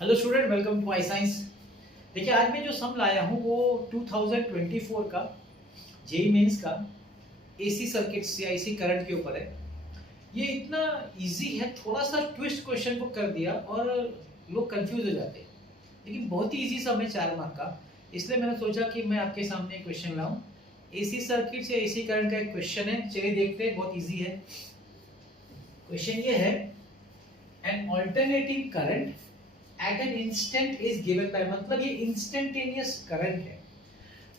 Hello student, welcome to I science. देखिए, आज मैं जो सम लाया हूँ वो 2024 का जेई मेंस का एसी सर्किट्स या एसी करंट के ऊपर है। ये इतना इजी है, थोड़ा सा ट्विस्ट क्वेश्चन को कर दिया और लोग कंफ्यूज हो जाते हैं, लेकिन बहुत ही इजी सम है 4 मार्क का। इसलिए मैंने सोचा कि मैं आपके सामने एक क्वेश्चन लाऊं। एसी सर्किट्स या एसी करंट का एक क्वेश्चन है, चलिए देखते हैं। बहुत ईजी है क्वेश्चन। ये है an alternating current at an instant is given by, मतलब ये इंस्टेंटेनियस करंट है।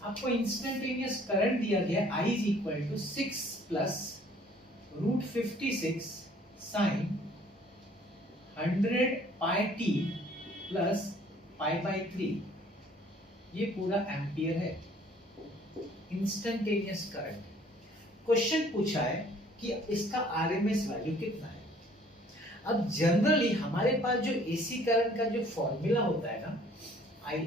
आपको इंस्टेंटेनियस करंट दिया गया I is equal to 6 plus root 56 sine 100 pi t plus pi by 3। ये पूरा एम्पियर है, इंस्टेंटेनियस करंट। क्वेश्चन पूछा है कि इसका आरएमएस वैल्यू कितना है। अब जनरली हमारे पास जो एसी करंट का जो फॉर्मूला होता है ना, आई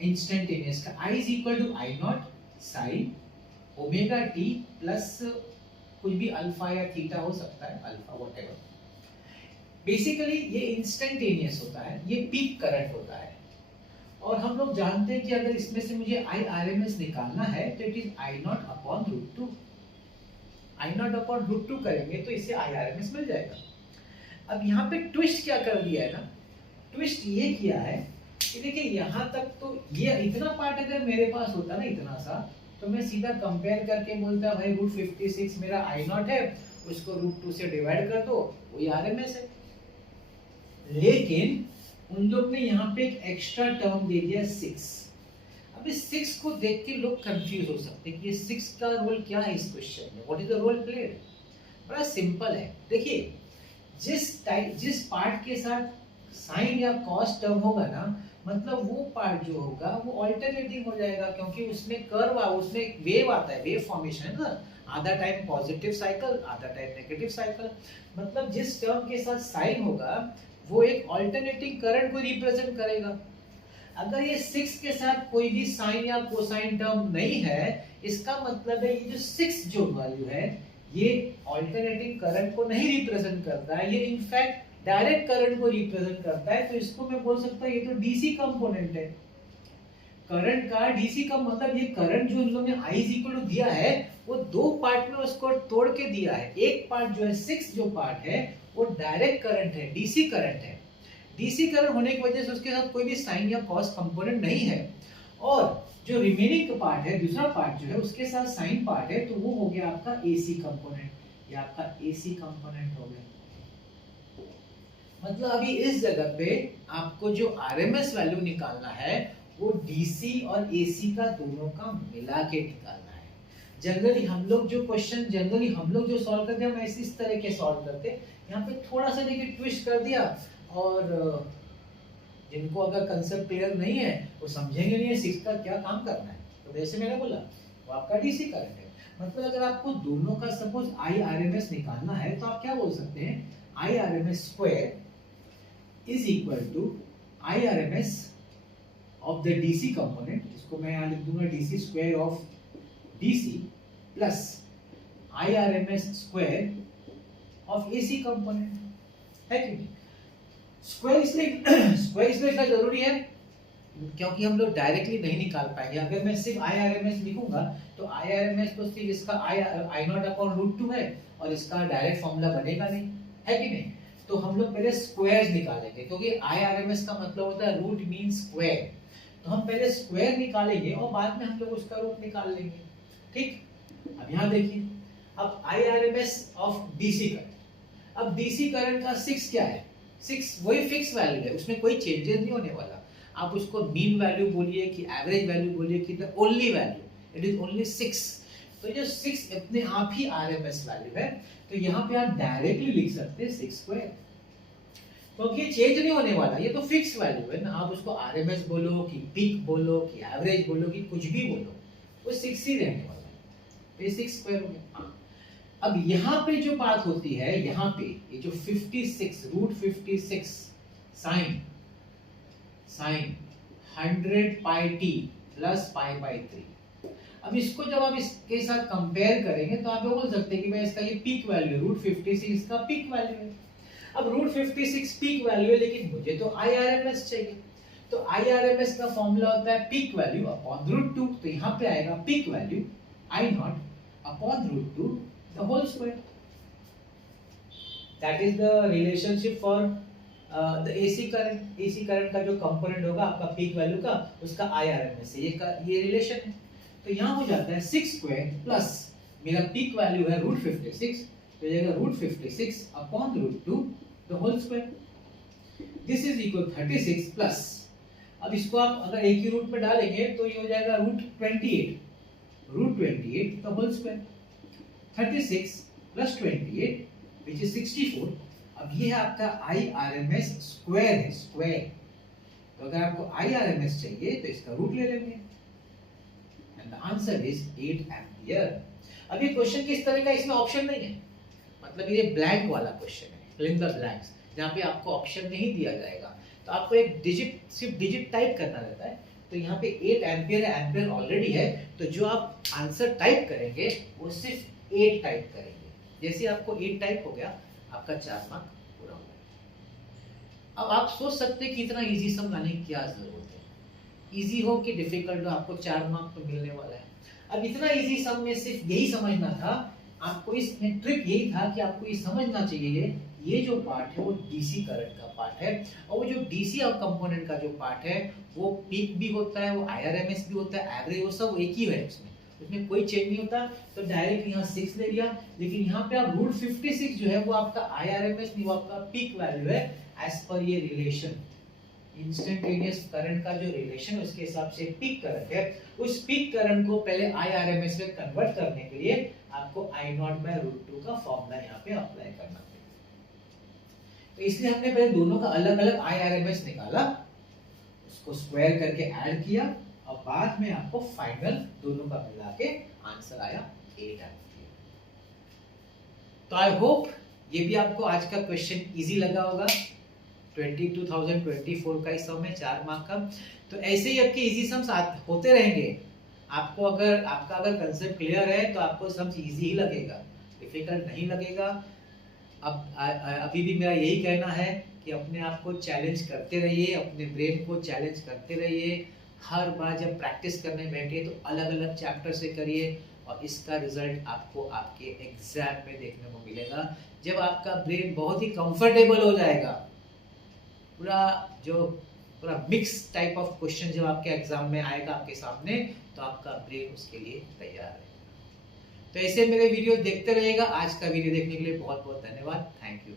इंस्टेंटेनियस का, I is equal to I naught sine omega t plus कुछ भी अल्फा या थीटा हो सकता है, अल्फा व्हाटएवर। बेसिकली ये इंस्टेंटेनियस होता है, ये पीक करंट होता है। और हम लोग जानते हैं कि अगर इसमें से मुझे आई आरएमएस निकालना है तो it is I naught upon root two. I naught upon root two करेंगे तो इससे आई आरएमएस मिल जाएगा। अब यहाँ पे ट्विस्ट क्या कर दिया है ना, ट्विस्ट ये किया है कि देखिए यहाँ तक तो ये इतना पार्ट अगर मेरे पास होता ना इतना सा, तो मैं सीधा कंपेयर करके बोलता भाई रूट 56 मेरा आई नॉट है, उसको रूट 2 से डिवाइड कर दो, वही आरएमएस है। लेकिन उन लोग ने यहाँ पे एक एक्स्ट्रा टर्म दे दिया 6। अब इस 6 को देख के लोग कंफ्यूज हो सकते हैं कि ये 6 का रोल क्या है इस क्वेश्चन में, what is the role played. बड़ा सिंपल है। देखिए, जिस पार्ट के साथ साइन या कॉस टर्म होगा ना, मतलब वो पार्ट जो होगा वो ऑल्टरनेटिंग हो जाएगा, क्योंकि उसमें कर्व उसमें वेव आता है, वेव फॉर्मेशन है ना। आधा टाइम पॉजिटिव साइकिल, आधा टाइम नेगेटिव साइकिल। मतलब जिस टर्म के साथ साइन होगा वो एक ऑल्टरनेटिंग करंट को रिप्रेजेंट करेगा। अगर ये 6 के साथ कोई भी साइन या कोसाइन टर्म नहीं है, इसका मतलब है ये जो 6 जो वैल्यू है ये ऑल्टरनेटिंग करंट को नहीं रिप्रेजेंट करता है, ये इनफैक्ट डायरेक्ट करंट को रिप्रेजेंट करता है। तो इसको मैं बोल सकता हूँ ये तो डीसी कंपोनेंट है करंट का। डीसी का मतलब ये करंट जो इन लोगों ने I इज इक्वल टू दिया है वो दो पार्ट में उसको तोड़ के दिया है। एक पार्ट जो है 6 जो पार्ट है वो डायरेक्ट करंट है, डीसी करंट है। डीसी करंट होने की वजह से उसके साथ कोई भी साइन या कॉस कंपोनेंट नहीं है। और जो रिमेनिंग पार्ट है, दूसरा पार्ट जो है उसके साथ साइन पार्ट है, तो वो हो गया आपका एसी कंपोनेंट, ये आपका एसी कंपोनेंट हो गया। मतलब अभी इस जगह पे आपको जो आरएमएस वैल्यू निकालना है वो डीसी और एसी का दोनों का मिला के निकालना है। जनरली हम लोग जो सॉल्व करते हैं हम ऐसे इस तरह के सॉल्व करते हैं। यहाँ पे थोड़ा सा देखिए ट्विस्ट कर दिया, और जिनको अगर कंसेप्ट क्लियर नहीं है वो समझेंगे नहीं है 6 का क्या काम करना है। तो जैसे मैंने बोला वो आपका डीसी करंट है। मतलब अगर आपको दोनों का सपोज आई आरएमएस निकालना है तो आप क्या बोल सकते हैं, I RMS square is equal to I RMS of the DC component, इसको मैं यहाँ लिख दूंगा DC square of DC plus I RMS square of AC component, है कि नहीं। स्क्वायर इसलिए इतना जरूरी है क्योंकि हम लोग डायरेक्टली नहीं निकाल पाएंगे। अगर मैं सिर्फ आई आरएमएस लिखूंगा तो आई आरएमएस तो सिर्फ इसका आई नॉट अपॉन रूट 2 है और इसका डायरेक्ट फॉर्मूला बनेगा नहीं, है कि नहीं। तो हम लोग पहले स्क्वायर्स निकालेंगे, क्योंकि आई आरएमएस का मतलब होता है रूट मीन स्क्वायर। तो हम पहले स्क्वायर निकालेंगे और बाद में हम लोग उसका रूट निकाल लेंगे, ठीक। अब यहाँ देखिए, अब आई आरएमएस ऑफ डीसी करंट। अब डीसी करंट का 6 क्या है, 6 वही फिक्स वैल्यू है, उसमें कोई चेंजेस नहीं होने वाला। आप उसको मीन वैल्यू बोलिए कि एवरेज वैल्यू बोलिए कि the only value, it is only 6। तो जो 6 अपने आप ही आरएमएस वैल्यू है, तो यहाँ पे आप डायरेक्टली लिख सकते हैं 6 स्क्वायर, क्योंकि ये चेंज नहीं होने वाला, ये तो फिक्स वैल्यू है ना। आप उसको आरएमएस बोलो कि पीक बोलो कि एवरेज बोलो कि कुछ भी बोलो, वो 6 ही रहने वाला है। तो ये 6 स्क्वायर हो गया। अब यहाँ पे जो बात होती है, यहाँ पे ये जो 56 root 56 sine 100 pi t plus pi by 3। अब इसको जब आप इसके साथ कंपेयर करेंगे तो आप ये बोल सकते हैं कि भाई इसका ये पीक वैल्यू है, रूट 56 इसका पीक वैल्यू है। अब रूट 56 पीक वैल्यू है, लेकिन मुझे तो IRMS चाहिए। तो IRMS का फॉर्मूला होता है पीक वैल्यू अपॉन रूट 2। तो यहाँ पे आएगा peak value I naught upon root 2 the whole square. That is the relationship for the AC current. AC current का जो कंपोनेंट होगा आपका पीक वैल्यू का, उसका IRMS से ये रिलेशन है। तो यहाँ हो जाता है 6 स्क्वायर प्लस मेरा पीक वैल्यू है रूट 56, तो ये जाएगा root 56 upon root 2 the whole square. This is equal 36 plus, अब इसको आप अगर एक ही रूट में डालेंगे तो ये हो जाएगा root 28 the whole square. 36 plus 28 which is 64। अब ये है आपका IRMS स्क्वायर है, स्क्वायर। तो अगर आपको IRMS चाहिए तो इसका रूट ले लेंगे and the answer is 8 ampere. अब ये क्वेश्चन किस तरह का, इसमें ऑप्शन नहीं है, मतलब ये ब्लैंक वाला क्वेश्चन है, फिल इन द ब्लैंक्स, जहाँ पे आपको ऑप्शन नहीं दिया जाएगा। तो आपको एक डिजिट, सिर्फ डिजिट टाइप करना रहता है। तो यहाँ पे 8 एम्पियर है, एम्पियर ऑलरेडी है, तो जो आप आंसर टाइप करेंगे वो सिर्फ 8 टाइप करेंगे। जैसे आपको 8 टाइप हो गया, आपका 4 मार्क पूरा हो गया। अब आप सोच सकते हैं कि इतना इजी सम लाने की क्या जरूरत है, इजी हो कि डिफिकल्ट हो, आपको 4 मार्क तो मिलने वाला है। अब इतना इजी सम में सिर्फ यही समझना था आपको, इसमें ट्रिक यही था कि आपको ये समझना चाहिए ये जो पार्ट है वो डीसी करंट का पार्ट है, और वो जो डीसी और कंपोनेंट का जो पार्ट है वो पीक भी होता है, वो IRMS भी होता है, एवरेज, वो सब एक ही है, उसमें कोई चेंज नहीं होता। तो डायरेक्ट यहाँ 6 ले लिया, लेकिन यहाँ पे आप रूट 56 जो है वो आपका IRMS नहीं, वो आपका पीक वैल्यू है एज पर ये रिलेशन, इंस्टेंटेनियस करंट का जो रिलेशन है उसके हिसाब से पीक करंट है। उस पीक करंट को पहले IRMS में कन्वर्ट करने के लिए आपको I नॉट बाय रूट 2 का फॉर्मूला यहाँ पे अप्लाई करना है। तो इसलिए हमने पहले दोनों का अलग अलग IRMS निकाला, उसको स्क्वायर करके ऐड किया, और बाद में आपको फाइनल दोनों का मिला के आंसर आया 8 एम्पियर। तो आई होप ये भी आपको आज का क्वेश्चन इजी लगा होगा। 2024 का ही सम है, 4 मार्क का। तो ऐसे ही आपके इजी सम्स होते रहेंगे। आपको अगर आपका कंसेप्ट क्लियर है तो आपको सम्स इजी ही लगेगा, डिफिकल्ट नहीं लगेगा। अब अभी भी मेरा यही कहना है कि अपने आप को चैलेंज करते रहिए, अपने ब्रेन को चैलेंज करते रहिए। हर बार जब प्रैक्टिस करने बैठिए तो अलग अलग चैप्टर से करिए, और इसका रिजल्ट आपको आपके एग्जाम में देखने को मिलेगा। जब आपका ब्रेन बहुत ही कंफर्टेबल हो जाएगा, पूरा मिक्स टाइप ऑफ क्वेश्चन जब आपके एग्जाम में आएगा आपके सामने, तो आपका ब्रेन उसके लिए तैयार है। तो ऐसे मेरे वीडियो देखते रहिएगा। आज का वीडियो देखने के लिए बहुत बहुत धन्यवाद। Thank you.